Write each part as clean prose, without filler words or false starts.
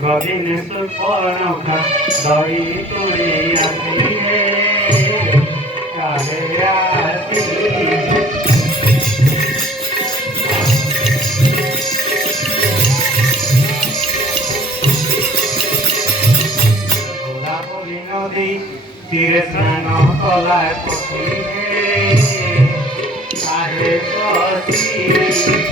एकदिन सुपर्णखा दही तुरी आसी काहे आसी गोदावरी नदी तीरे स्नान कला पक्षी काहे पक्षी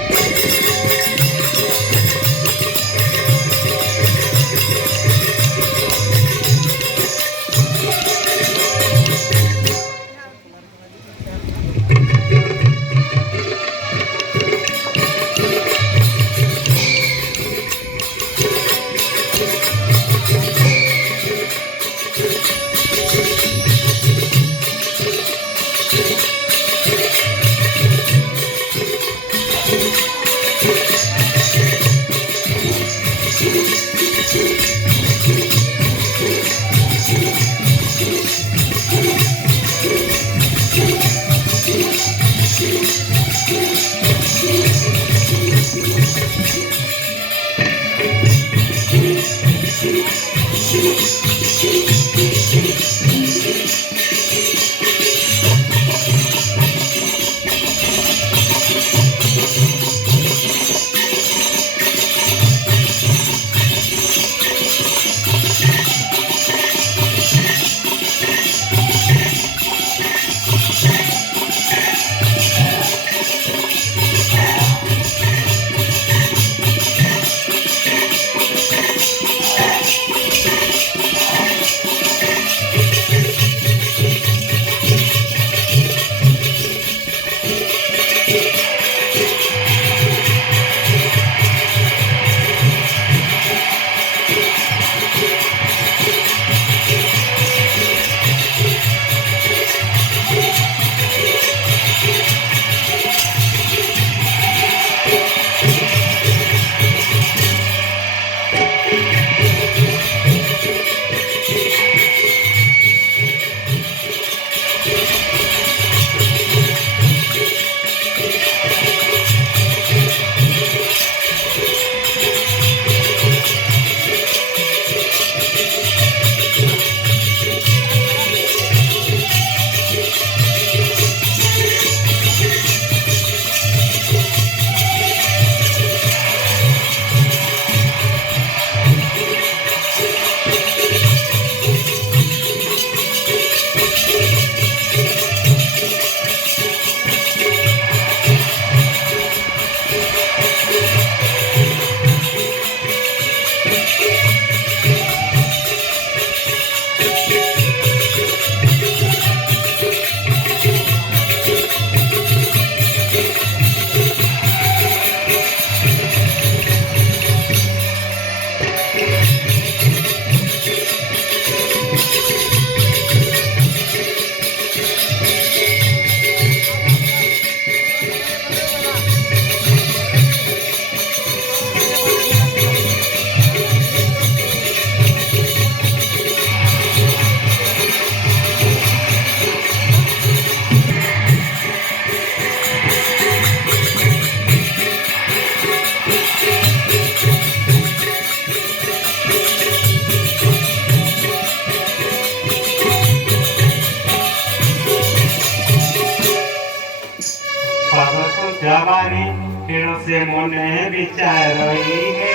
जवानी फिर से मोने विचारई है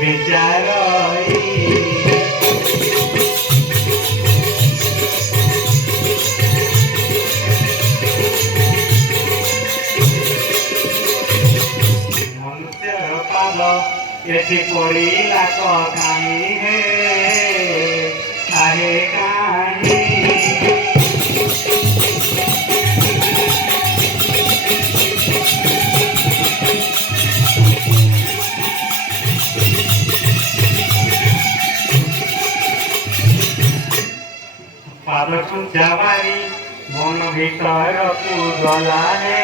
विचारई मनुष्य पाद एति पड़ीला कहीं है काहे कहीं पादकु जवानी मन भीतर को गला है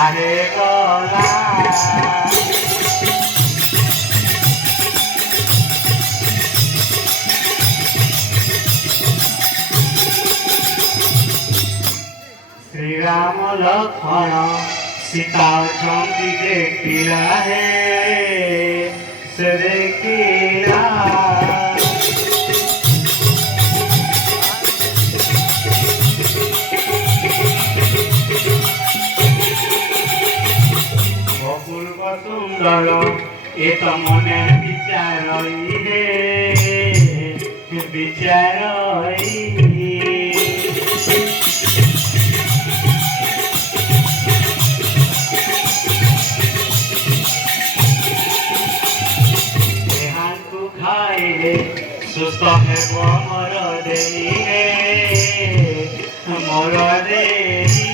आरे गला श्री राम लक्ष्मण सीता चंदी देखिला हे से देखिला অপূর্ব সুন্দর এ তো মনে বিচার হে বিচার খাইলে সুস্থ হেব মর দেই হে মর দেই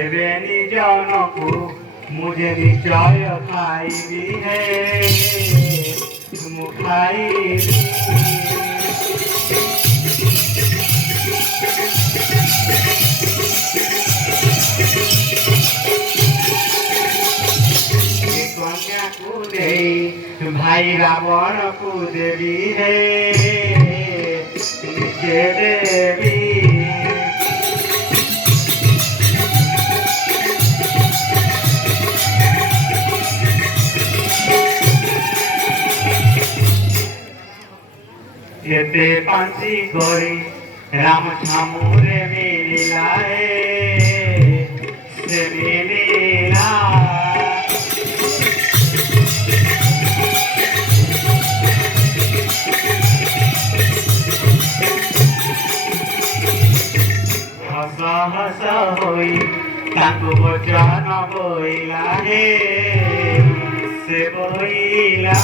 ଏବେ ନିଜନକୁ ମୁझे ନିଶ୍ଚୟ ଖାଇବି ହେ ମୁଁ ଖାଇବି କନ୍ୟାକୁ ଦେଇ ଭାଇ ରାବଣକୁ ଦେବି ହେ ନିଜେ ଦେବି এতে পাঞ্চি করে রাম ছামুরে মিলিলা হে সে মিলিলা হস হস হই তাଙ୍କୁ বচন বইলা হে সে বইলা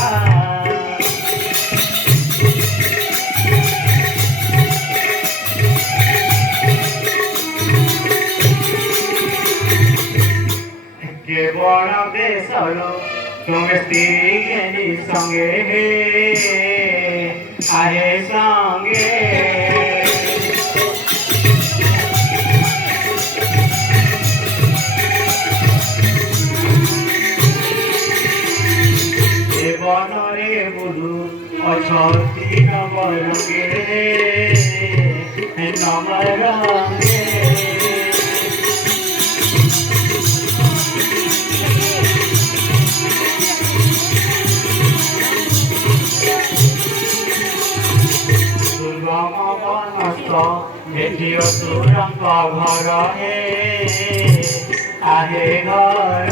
বড় দেশর তুমি স্ত্রী জ্ঞানী সঙ্গে হে আহে সঙ্গে এ বনরে বুধু অছতি নবরঙ্গে নবরঙ্গে এটি অসুরঙ্গ ঘর হে আহে ঘর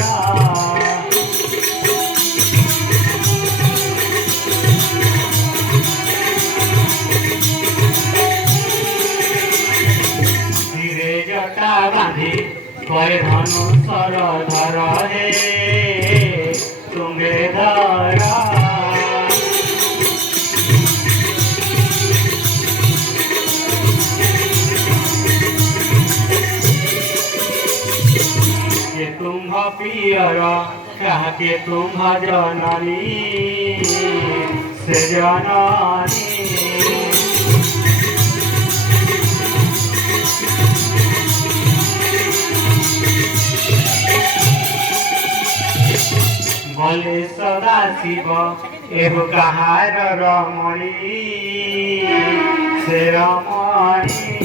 ধীরে জটা বাঁধি করে ধনুষর ধর হে তুঙ্গে ধরা तुम्ह पियर कहके तुम्ह जननी से जननी बोले सदा शिव एहो कहार रमणी से रमणी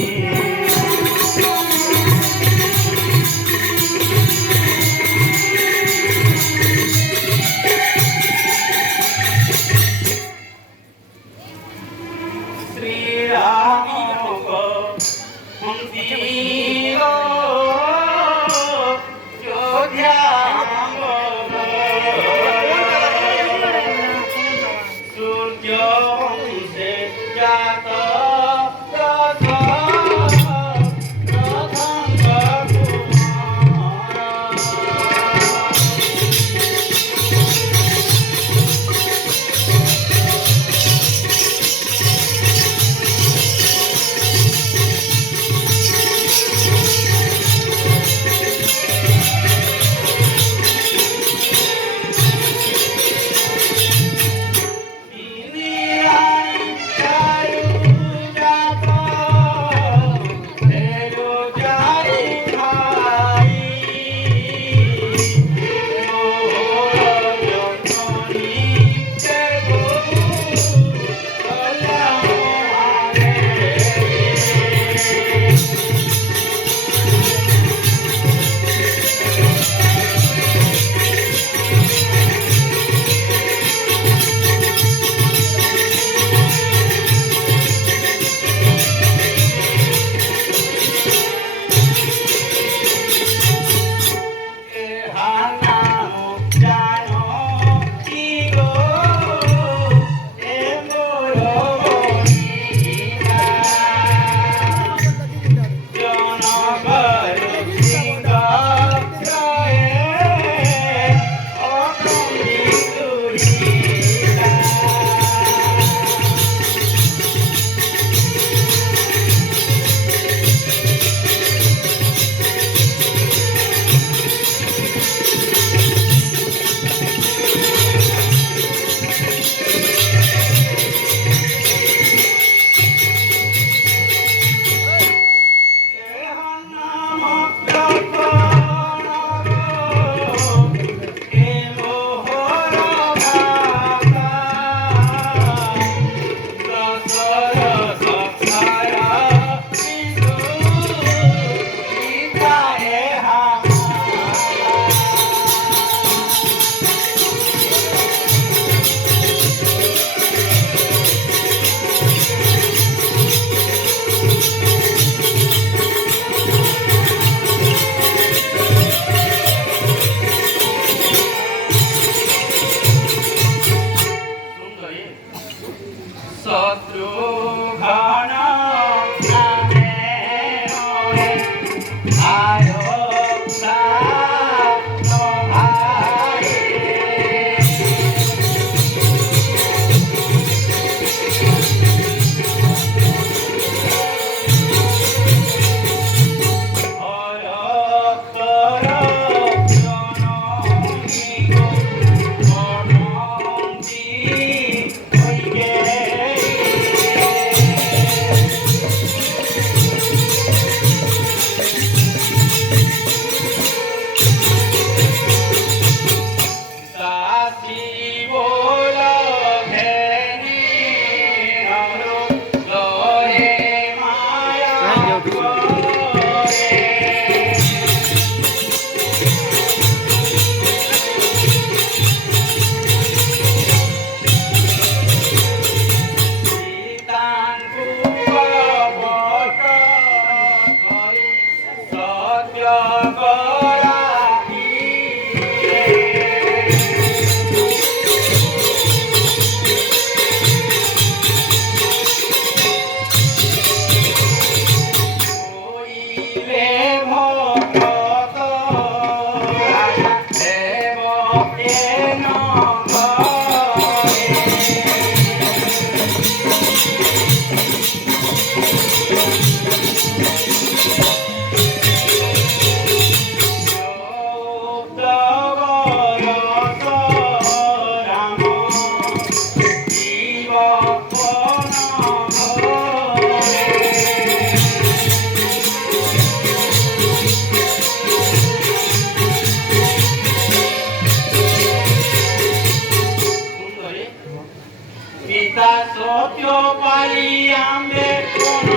পিতা সত্য পারি আম্বে কোন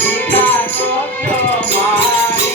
পিতা সত্য পারি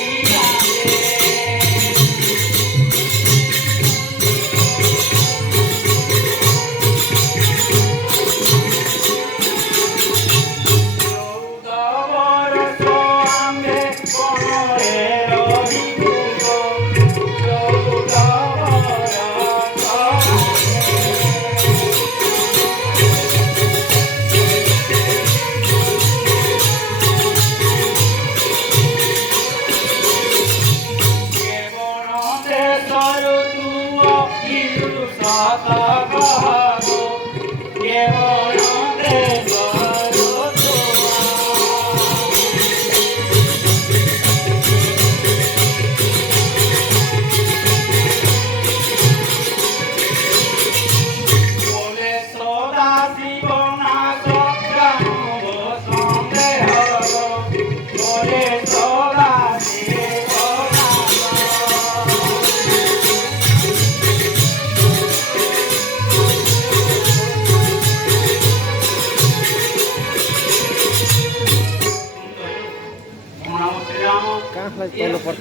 तल पर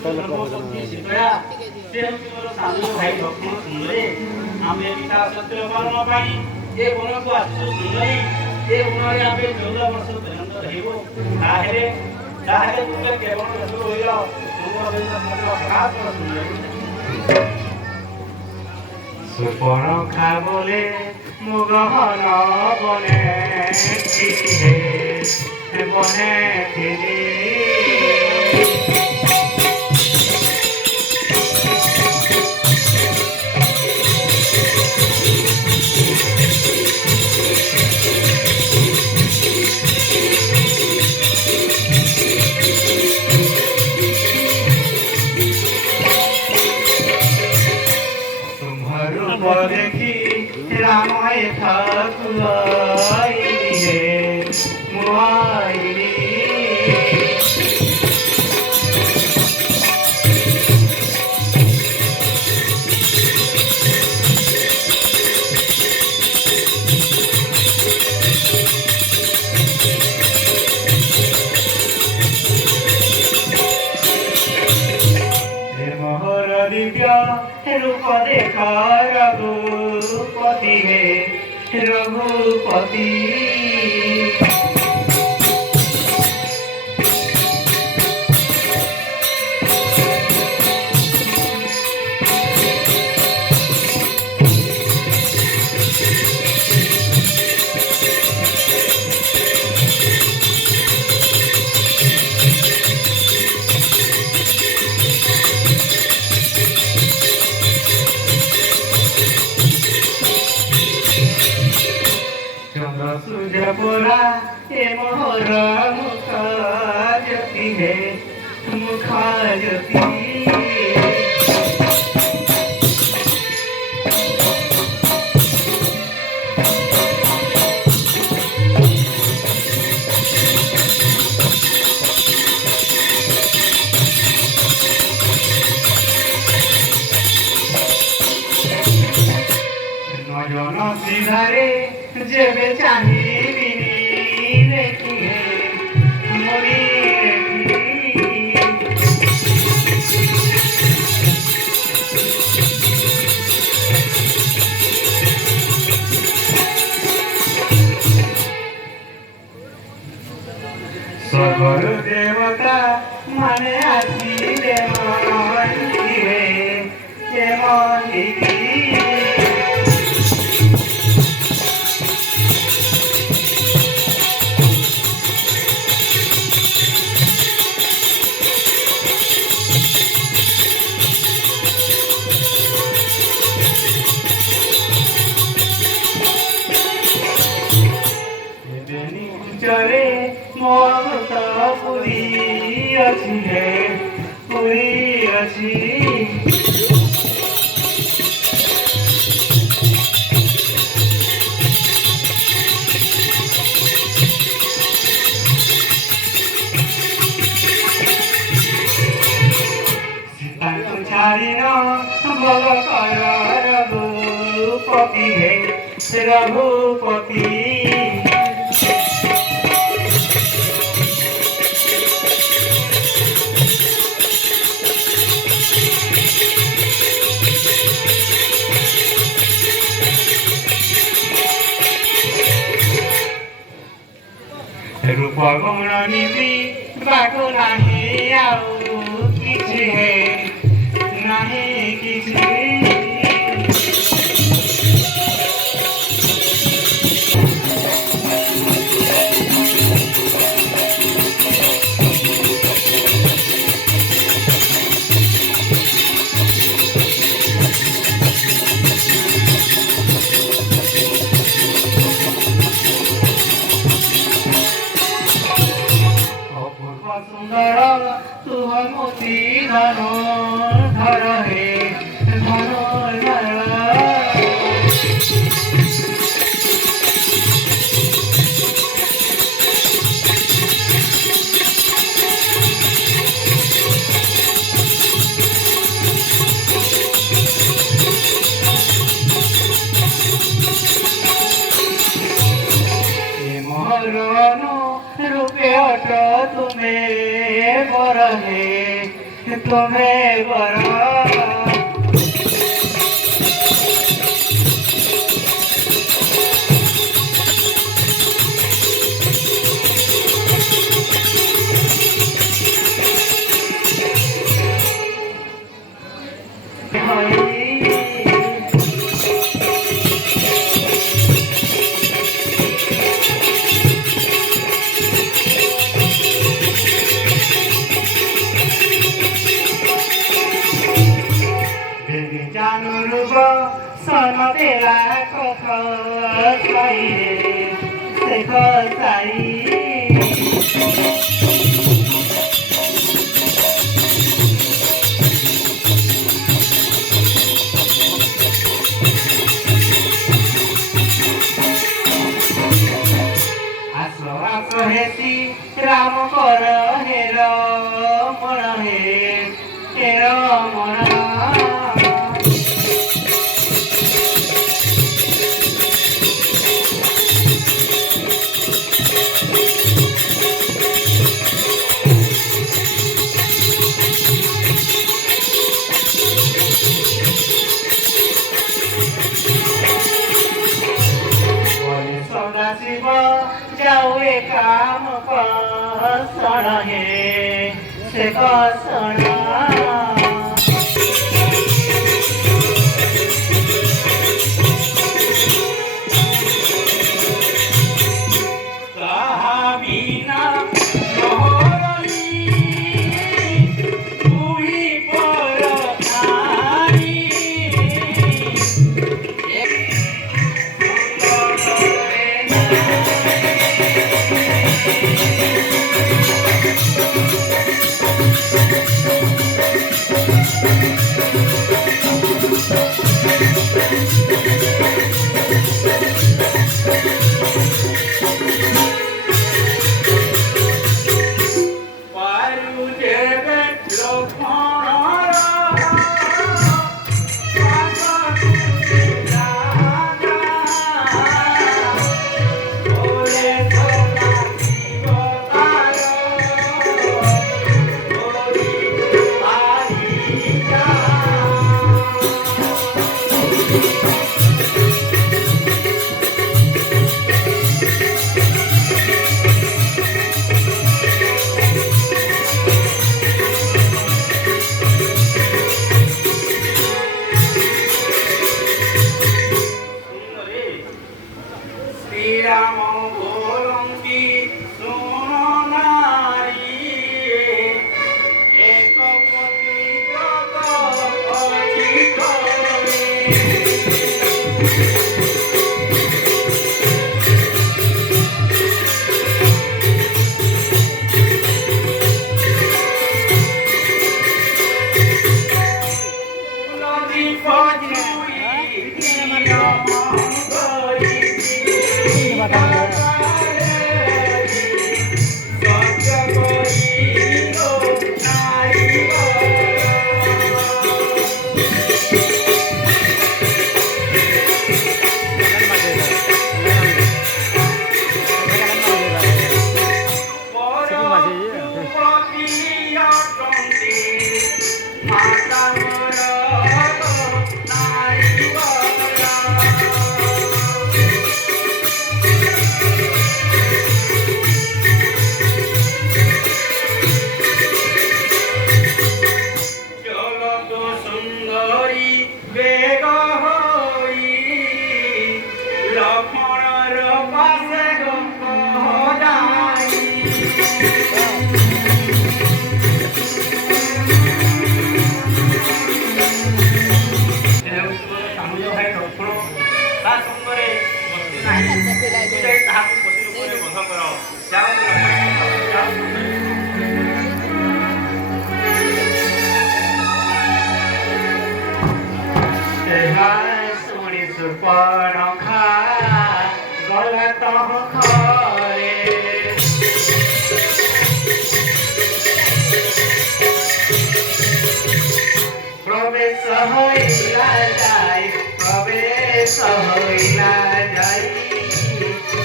सुपर्णखा बोले मुगहन बने बने देखी रामाय ठाकुराई मुआई रूप देखा रघुपति है रघुपति सूर्यपुरा हे मोहर मुखा ज्योति है मुखा ज्योति नजन सीधारे जेबे चाहिए देखिए সকল দেবতা মানে আছি যেমন দিবে তেমন দিবি चले मोहता पूरी अच्छी है पूरी अच्छी छाड़ी न बल कर रघुपति है रघुपति रूप गुण निधि बाको नाही आउ किछि है नाही किछि सुंदर तुह मोती धनो धर हे धनो धर मोहरनो रूपे अट तुम्हें बर है तुम्हें बर जानूब सन बेला कख साई शेख साई आस आस हेती राम कर हेर मन हेर मन शिव जाऊ काम कण हे से कण सुपर्णखा गलत खरे प्रवेश हईला जाय प्रवेश हईला जाय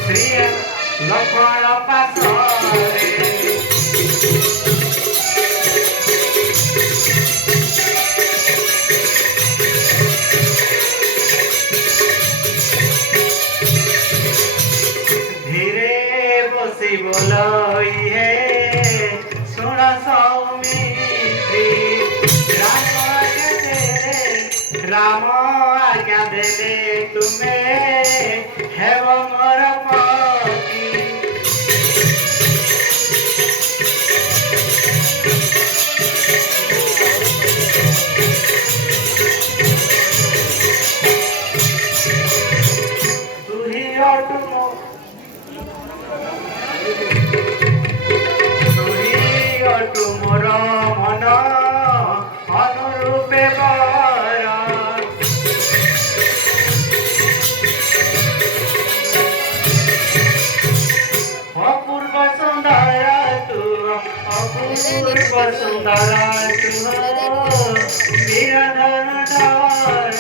श्री लक्ष्मण पासरे बोलोई है सुन सौमित्री राम आज्ञा दे राम आज्ञा दे तुम्हें है वो मोर पति तू ही तुमर मन अनुरूपे बर अपूर्व सुंदर तू अपूर्व सुंदर तू वीरधर धर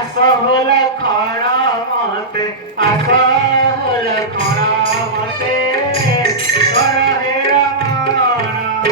असहल खड़ा मते असहल खड़ा मते कर हे रमण